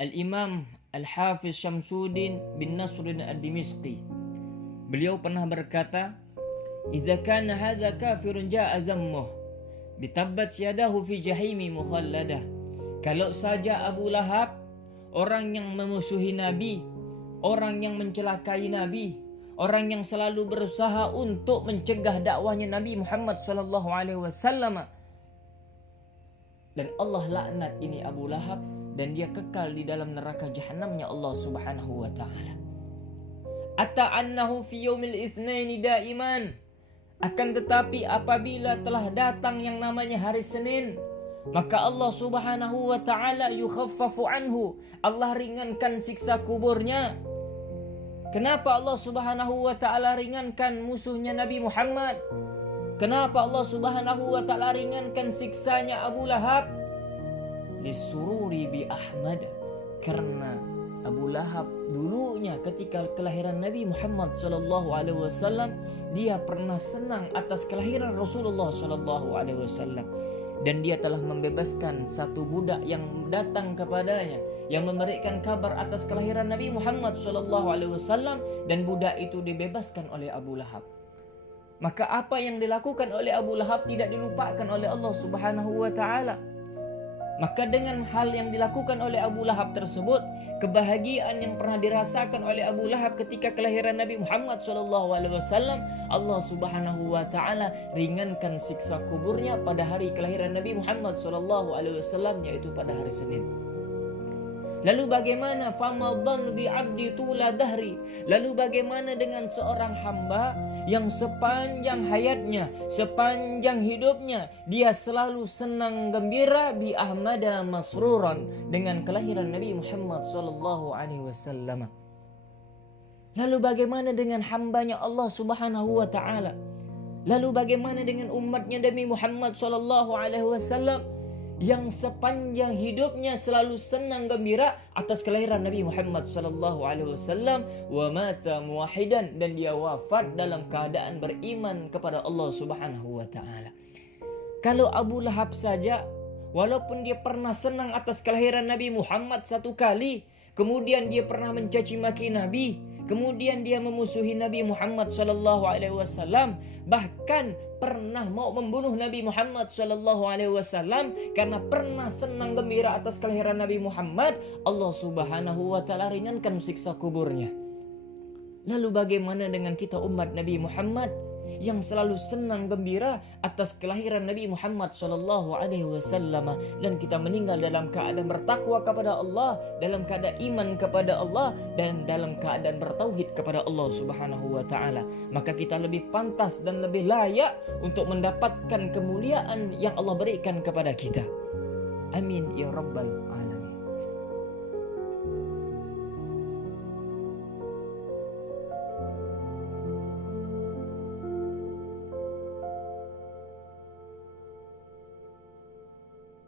Al-Imam Al-Hafiz Syamsuddin bin Nasruddin Ad-Dimishqi. Beliau pernah berkata, "Idza kana hadza kafirun jaa dhammuh, bitabbat yadahu fi jahimi mukhalladah." Kalau saja Abu Lahab, orang yang memusuhi Nabi, orang yang mencelakai Nabi, orang yang selalu berusaha untuk mencegah dakwahnya Nabi Muhammad sallallahu alaihi wasallam, dan Allah laknat ini Abu Lahab, dan dia kekal di dalam neraka jahanamnya Allah Subhanahu wa taala. Ata annahu fi yaumil itsnaini daiman. Akan tetapi apabila telah datang yang namanya hari Senin, maka Allah Subhanahu wa taala yukhaffafu anhu. Allah ringankan siksa kuburnya. Kenapa Allah Subhanahu wa taala ringankan musuhnya Nabi Muhammad? Kenapa Allah Subhanahu wa taala ringankan siksanya Abu Lahab? Lisururi bi Ahmad, karena Abu Lahab dulunya ketika kelahiran Nabi Muhammad sallallahu alaihi wasallam, dia pernah senang atas kelahiran Rasulullah sallallahu alaihi wasallam, dan dia telah membebaskan satu budak yang datang kepadanya yang memberikan kabar atas kelahiran Nabi Muhammad sallallahu alaihi wasallam, dan budak itu dibebaskan oleh Abu Lahab. Maka apa yang dilakukan oleh Abu Lahab tidak dilupakan oleh Allah Subhanahu wa taala. Maka dengan hal yang dilakukan oleh Abu Lahab tersebut, kebahagiaan yang pernah dirasakan oleh Abu Lahab ketika kelahiran Nabi Muhammad SAW, Allah Subhanahu wa taala ringankan siksa kuburnya pada hari kelahiran Nabi Muhammad SAW, yaitu pada hari Senin. Lalu bagaimana famadhan bi abdi tula dahri? Lalu bagaimana dengan seorang hamba yang sepanjang hayatnya, sepanjang hidupnya dia selalu senang gembira bi ahmada masruran, dengan kelahiran Nabi Muhammad sallallahu alaihi wasallam. Lalu bagaimana dengan hambanya Allah Subhanahu wa taala? Lalu bagaimana dengan umatnya Nabi Muhammad sallallahu alaihi wasallam yang sepanjang hidupnya selalu senang gembira atas kelahiran Nabi Muhammad sallallahu alaihi wasallam, wa mata muwahhidan, dan dia wafat dalam keadaan beriman kepada Allah Subhanahu wa taala. Kalau Abu Lahab saja, walaupun dia pernah senang atas kelahiran Nabi Muhammad satu kali, kemudian dia pernah mencaci maki Nabi, kemudian dia memusuhi Nabi Muhammad sallallahu alaihi wasallam, bahkan pernah mau membunuh Nabi Muhammad sallallahu alaihi wasallam karena pernah senang gembira atas kelahiran Nabi Muhammad, Allah Subhanahu wa taala ringankan siksa kuburnya. Lalu bagaimana dengan kita umat Nabi Muhammad yang selalu senang gembira atas kelahiran Nabi Muhammad sallallahu alaihi wasallam, dan kita meninggal dalam keadaan bertakwa kepada Allah, dalam keadaan iman kepada Allah, dan dalam keadaan bertauhid kepada Allah Subhanahu wa taala? Maka kita lebih pantas dan lebih layak untuk mendapatkan kemuliaan yang Allah berikan kepada kita. Amin ya rabbal alamin.